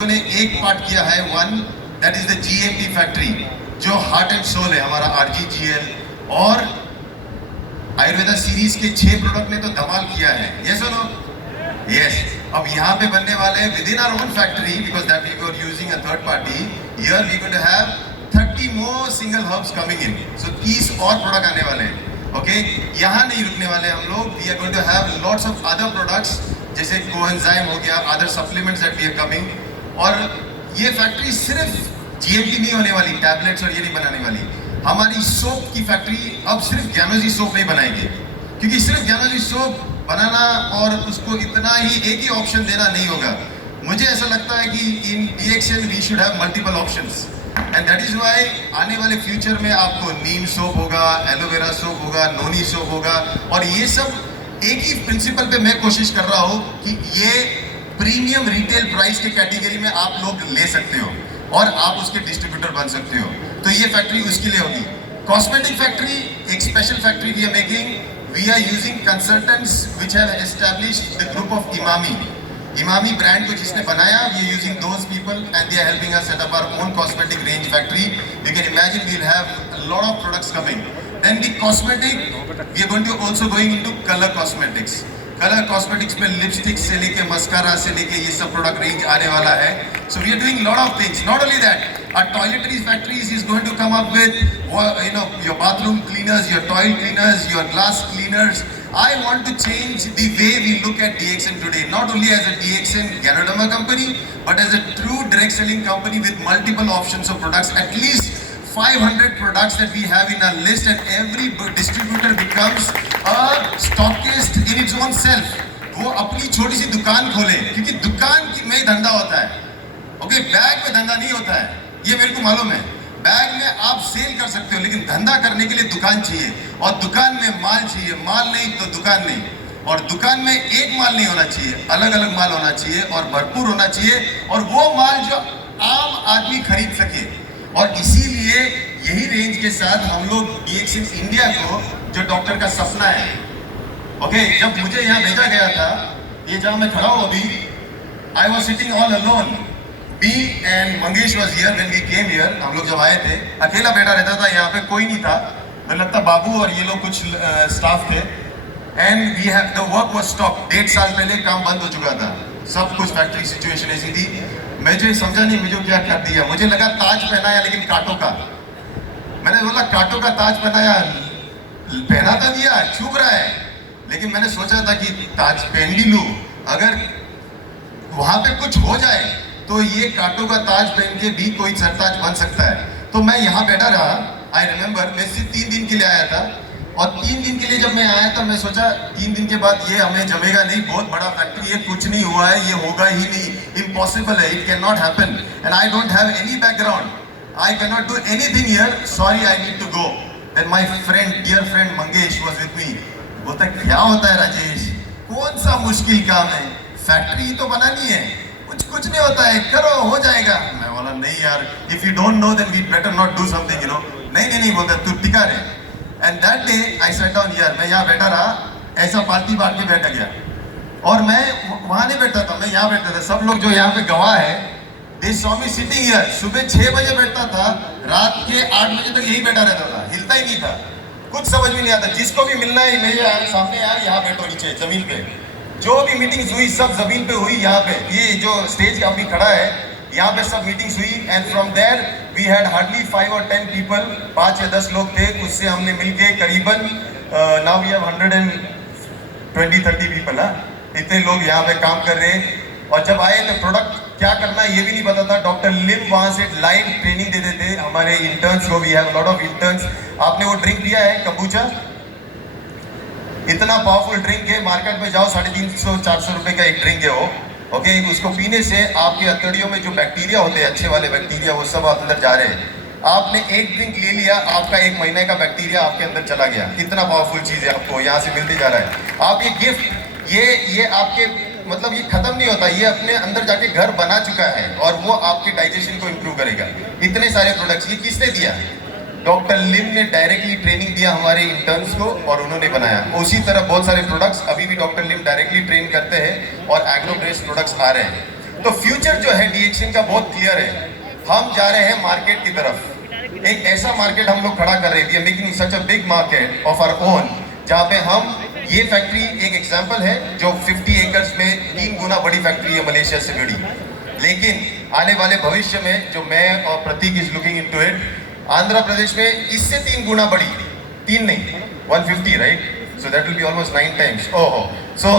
ने एक पार्ट किया है, one that is the GMP factory, जो हार्ट एंड सोल है हमारा आरजीजीएल और आयुर्वेदा सीरीज के 6 प्रोडक्ट ने तो धमाल किया है। यस और नो? यस। अब यहाँ पे बनने वाले हैं within our own factory, because that we were using a third party. Here we going to have 30 more single herbs coming in, so 30 और प्रोडक्ट आने वाले हैं। ओके, यहाँ नहीं रुकने वाले हम लोग। We are going to have lots of other products, जैसे कोएंजाइम हो गया, other supplements that we are coming. और ये फैक्ट्री सिर्फ जीएमपी नहीं होने वाली, टैबलेट्स और ये नहीं बनाने वाली। हमारी सोप की फैक्ट्री अब सिर्फ ज्ञानोजी सोप नहीं बनाएगी, क्योंकि सिर्फ ज्ञानोजी सोप बनाना और उसको इतना ही एक ही ऑप्शन देना नहीं होगा। मुझे ऐसा लगता है कि in DXL we should have multiple options, and that is why आने वाले फ्यूचर में आपको नीम सोप होगा, एलोवेरा सोप होगा, नोनी सोप होगा, और ये सब एक ही प्रिंसिपल पे मैं कोशिश कर रहा हूँ कि ये प्रीमियम रिटेल प्राइस के कैटेगरी में आप लोग ले सकते हो और आप उसके डिस्ट्रीब्यूटर बन सकते हो। तो ये फैक्ट्री उसके लिए होगी। कॉस्मेटिक फैक्ट्री एक special factory we are making. We are using consultants which have established the group of Emami. Emami brand को जिसने बनाया, we are using those people and they are helping us set up our own cosmetic range factory. You can imagine we will have a lot of products coming. Then the cosmetic we are going to also going into colour cosmetics. Colour cosmetics में lipstick से लेके mascara से लेके ये सब product range आने वाला है। So we are doing lot of things. Not only that, our toiletries factories is going to come up with your bathroom cleaners, your toilet cleaners, your glass cleaners. I want to change the way we look at DXN today, not only as a DXN Ganoderma company, but as a true direct selling company with multiple options of products. At least 500 products that we have in our list, and every distributor becomes a stockist in its own self. वो अपनी छोटी सी दुकान खोले, क्योंकि दुकान में धंधा होता है। ओके, बैग में धंधा नहीं होता है, ये मेरे को मालूम है। बैग में आप सेल कर सकते हो, लेकिन धंधा करने के लिए दुकान चाहिए, और दुकान में माल चाहिए। माल नहीं तो दुकान नहीं, और दुकान में एक माल नहीं होना चाहिए, अलग अलग माल होना चाहिए और भरपूर होना चाहिए, और वो माल जो आम आदमी खरीद सके। और इसीलिए यही रेंज के साथ हम लोग डीएक्सएन इंडिया को, जो डॉक्टर का सपना है, ओके, जब मुझे यहाँ भेजा गया था, ये जहाँ मैं खड़ा हूँ अभी, I was sitting all alone. Me and Mangesh was here when we came here. हम लोग जब आए थे, अकेला बैठा रहता था, यहाँ पे कोई नहीं था। मुझे लगता बाबू और ये लोग कुछ स्टाफ थे। And we have the work was stopped. 1.5 साल पहले काम बंद हो चुका था, सब कुछ फैक्ट्री सिचुएशन ऐसी थी। मुझे समझा नहीं मुझे क्या कर दिया। मुझे लगा ताज पहनाया, लेकिन कांटों का। मैंने बोला कांटों का ताज पहनाया, पहना तो दिया, चुभ रहा है, लेकिन मैंने सोचा था कि ताज पहन भी लूँ, अगर वहाँ पे कुछ हो जाए तो ये कांटों का ताज पहन के भी कोई सरताज बन सकता है। तो मैं यहाँ बैठा रहा। आई रिमेम्बर, मैं सिर्फ 3 दिन के लिए आया था, और 3 दिन के लिए जब मैं आया था, मैं सोचा 3 दिन के बाद ये हमें जमेगा नहीं, बहुत बड़ा फैक्ट्री है, कुछ नहीं हुआ है, ये होगा ही नहीं, इम्पॉसिबल है, it can not happen, and I don't have any background, I can not do anything here, sorry I need to go. Then my friend, dear friend Mangesh was with me. बोलता क्या होता है राजेश, कौन सा मुश्किल काम है, फैक्ट्री तो बनानी है, कुछ नहीं होता है, करो हो जाएगा। मैं बोला नहीं यार, if you don't know then we better not do something, you know. नहीं बोलता, तू टिका रहे। And that day I set down here. मैं यहाँ बैठा रहा, ऐसा पालती बांट के बैठ गया, और मैं वहाँ नहीं बैठता था, मैं यहाँ बैठता था। सब लोग जो यहाँ पे गवाह है, they saw me sitting here. सुबह 6 बजे बैठता था, रात के 8 बजे तक यही बैठा रहता था, हिलता ही नहीं था। कुछ समझ में नहीं आता, जिसको भी मिलना है मेरे सामने यार, यहाँ बैठो नीचे जमीन पे। जो भी मीटिंग्स हुई सब जमीन पे हुई। यहाँ पे ये जो स्टेज अभी खड़ा है, यहाँ पे सब मीटिंग्स हुई, and from there we had hardly 5 or 10 people, 5 या 10 लोग थे। उससे हमने मिलके करीबन नाउ वी हैव 120-30 पीपल। इतने लोग यहाँ पे काम कर रहे हैं। और जब आए तो प्रोडक्ट क्या करना है ये भी नहीं पता था। डॉक्टर लिम वहाँ से लाइव ट्रेनिंग देते थे हमारे इंटर्न्स को। We have lot of interns. आपने वो ड्रिंक पिया है कंबूचा? इतना पावरफुल ड्रिंक है, मार्केट में जाओ 350-400 रुपए का एक ड्रिंक है वो। ओके, उसको पीने से आपके हथेलियों में जो बैक्टीरिया होते हैं, अच्छे वाले बैक्टीरिया, वो सब अंदर जा रहे हैं। आपने एक ड्रिंक ले लिया, आपका 1 महीने का बैक्टीरिया आपके अंदर चला गया। कितना पावरफुल चीज़ है, आपको यहाँ से मिलते जा रहा है। आप ये गिफ्ट, ये आपके मतलब ये खत्म नहीं होता, ये अपने अंदर जाके घर बना चुका है, और वो आपके डाइजेशन को इम्प्रूव करेगा। इतने सारे प्रोडक्ट्स, ये किसने दिया? डॉक्टर लिम ने डायरेक्टली ट्रेनिंग दिया हमारे इंटर्न्स को, और उन्होंने बनाया। उसी तरह बहुत सारे प्रोडक्ट्स अभी भी डॉक्टर लिम डायरेक्टली ट्रेन करते हैं, और एग्रो बेस्ड प्रोडक्ट्स आ रहे हैं। तो फ्यूचर जो है डीएक्शन का बहुत क्लियर है। हम जा रहे हैं मार्केट की तरफ, एक ऐसा मार्केट हम लोग खड़ा कर रहे हैं। We are making such a big market of our own, जहाँ पे हम, ये फैक्ट्री एक एग्जांपल है जो 50 एकर्स में 3 गुना बड़ी फैक्ट्री है मलेशिया से बड़ी। लेकिन आने वाले भविष्य में जो मैं और Prateek is looking into it, Andhra Pradesh में इससे 3 गुना बड़ी, 3 नहीं 150, right? So that will be almost 9 times. ओहो, सो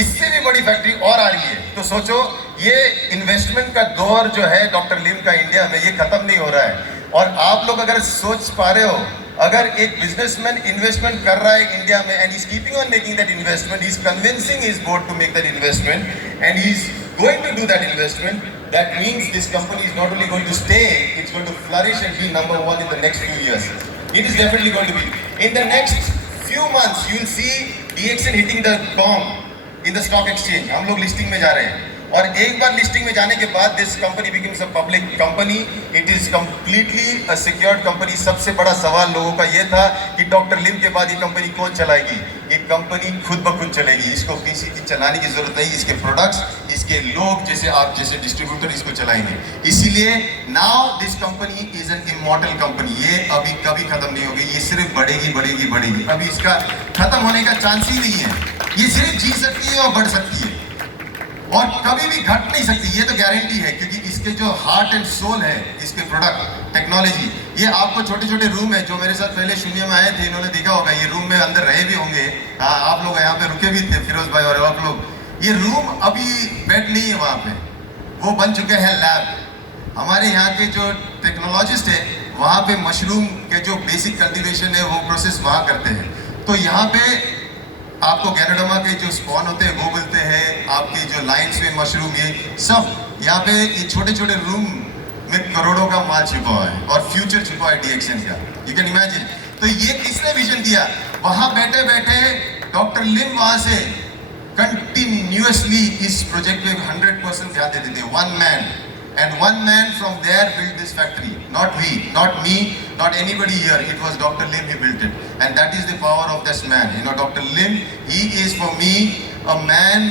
इससे भी बड़ी फैक्ट्री और आ रही है। तो सोचो, ये इन्वेस्टमेंट का दौर जो है डॉक्टर लिम का इंडिया में, ये खत्म नहीं हो रहा है। और आप लोग अगर सोच पा रहे हो, अगर एक बिजनेसमैन इन्वेस्टमेंट कर रहा है इंडिया में and is keeping on making that investment, is convincing his board to make that investment and he is going to do that investment, that means this company is not only going to stay, it's going to flourish and be number one in the next few years. It is definitely going to be. In the next few months, you will see DXN hitting the bomb in the stock exchange. हम लोग listing में जा रहे हैं, और एक बार listing में जाने के बाद this company becomes a public company. It is completely a secured company. सबसे बड़ा सवाल लोगों का ये था कि डॉक्टर लिम के बाद ये कंपनी कौन चलाएगी? ये कंपनी खुद ब खुद चलेगी, इसको किसी की चलाने की जरूरत नहीं। इसके प्रोडक्ट्स, इसके लोग, जैसे आप जैसे डिस्ट्रीब्यूटर इसको चलाएंगे। इसीलिए now this company is an immortal company. ये अभी कभी खत्म नहीं होगी, ये सिर्फ बढ़ेगी बढ़ेगी बढ़ेगी। अभी इसका खत्म होने का चांस ही नहीं है। ये सिर्फ जी सकती है और बढ़ सकती है, और कभी भी घट नहीं सकती, ये तो गारंटी है। क्योंकि इसके जो हार्ट एंड सोल है, इसके प्रोडक्ट टेक्नोलॉजी, ये आपको छोटे छोटे रूम है। जो मेरे साथ पहले शून्य में आए थे, इन्होंने देखा होगा, ये रूम में अंदर रहे भी होंगे। हाँ, आप लोग यहाँ पे रुके भी थे, फिरोज भाई और आप लोग। ये रूम अभी बेड नहीं है वहाँ पे, वो बन चुके हैं लैब। हमारे यहाँ के जो टेक्नोलॉजिस्ट है, वहाँ पे मशरूम के जो बेसिक कल्टिवेशन है वो प्रोसेस वहाँ करते हैं। तो यहाँ पे आपको गैनोडर्मा के जो स्पॉन होते हैं वो मिलते हैं, आपके जो लाइन्स में मशरूम, ये सब यहाँ पे ये छोटे छोटे रूम में करोड़ों का माल छिपा हुआ है, और फ्यूचर छिपा है डीएक्शन का। You can imagine. तो ये किसने विजन दिया? वहाँ बैठे बैठे डॉक्टर लिम वहाँ से कंटिन्यूअसली इस प्रोजेक्ट पे 100% ध्यान देते थे। One man, and one man from there built this factory. Not we, not me, not anybody here. It was Dr. Lim who built it, and that is the power of this man. You know, Dr. Lim, he is for me a man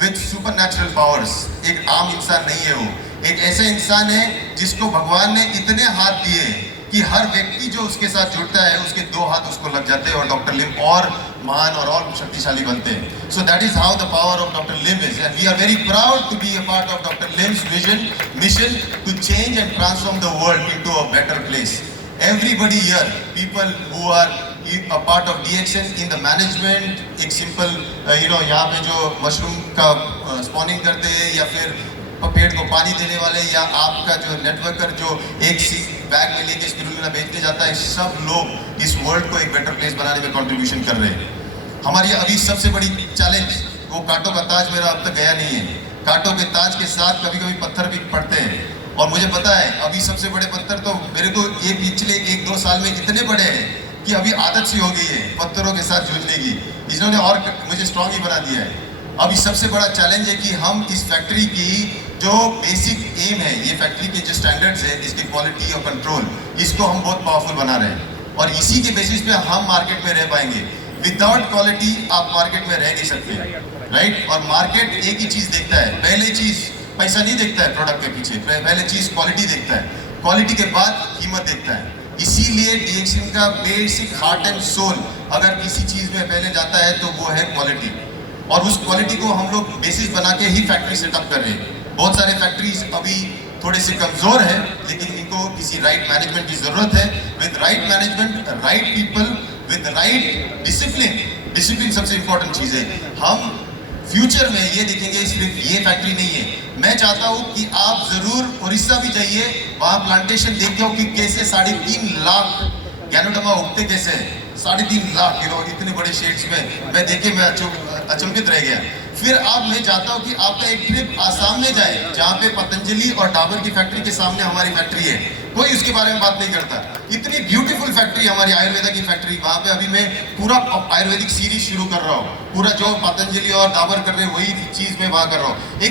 with supernatural powers. एक आम इंसान नहीं है वो, एक ऐसा इंसान है जिसको भगवान ने इतने हाथ दिए कि हर व्यक्ति जो उसके साथ जुड़ता है, उसके 2 हाथ उसको लग जाते हैं, और डॉक्टर लिम और महान और शक्तिशाली बनते हैं। So that is how the power of doctor Lim is, and we are very proud to be a part of doctor Lim's vision, mission to change and transform the world into a better place. Everybody here, people who are a part of DXN in the management, एक simple यहाँ पे जो mushroom का spawning करते हैं, या फिर पेड़ को पानी देने वाले, या आपका जो नेटवर्कर जो एक बैग में लेके स्पिरुलिना बेचने जाता है, सब लोग इस वर्ल्ड को एक बेटर प्लेस बनाने में कंट्रीब्यूशन कर रहे हैं। हमारी अभी सबसे बड़ी चैलेंज, वो कांटों का ताज मेरा अब तक गया नहीं है। कांटों के ताज के साथ कभी कभी पत्थर भी पड़ते हैं, और मुझे पता है अभी सबसे बड़े पत्थर तो मेरे को ये पिछले 1-2 साल में इतने बड़े हैं कि अभी आदत सी हो गई है पत्थरों के साथ जूझने की। इन्होंने और मुझे स्ट्रांग ही बना दिया है। अभी सबसे बड़ा चैलेंज है कि हम इस फैक्ट्री की जो बेसिक एम है, ये फैक्ट्री के जो स्टैंडर्ड्स है, इसकी क्वालिटी और कंट्रोल, इसको हम बहुत पावरफुल बना रहे हैं, और इसी के बेसिस पे हम मार्केट में रह पाएंगे। विदाउट क्वालिटी आप मार्केट में रह नहीं सकते, राइट? और मार्केट एक ही चीज़ देखता है, पहले चीज़ पैसा नहीं देखता है प्रोडक्ट के पीछे, पहले चीज़ क्वालिटी देखता है, क्वालिटी के बाद कीमत देखता है। इसीलिए डीएक्शन का बेसिक हार्ट एंड सोल अगर किसी चीज़ में पहले जाता है तो वो है क्वालिटी, और उस क्वालिटी को हम लोग बेसिस बना के ही फैक्ट्री सेटअप कर रहे हैं। बहुत सारे फैक्ट्रीज अभी थोड़े से कमज़ोर है, लेकिन इनको किसी राइट मैनेजमेंट की ज़रूरत है। With right management, right people, with right discipline, discipline सबसे इंपॉर्टेंट चीज़ है। हम फ्यूचर में ये देखेंगे, सिर्फ ये फैक्ट्री नहीं है। मैं चाहता हूँ कि आप ज़रूर उड़ीसा भी जाइए, वहाँ प्लांटेशन देखते हो कि कैसे 3.5 लाख गैनोडर्मा उगते कैसे हैं। 3.5 लाख इतने बड़े शेड्स में मैं देखे मैं अचंभित रह गया। फिर आप, मैं चाहता हूँ कि आपका एक ट्रिप आसाम में जाए, जहाँ पे पतंजलि और डाबर की फैक्ट्री के सामने हमारी फैक्ट्री है। कोई उसके बारे में बात नहीं करता। इतनी ब्यूटीफुल फैक्ट्री हमारी आयुर्वेदा की फैक्ट्री, वहाँ पे अभी मैं पूरा आयुर्वेदिक सीरीज शुरू कर रहा हूँ। पूरा जो पतंजलि और डाबर कर रहे हैं वही चीज़ मैं वहाँ कर रहा हूँ।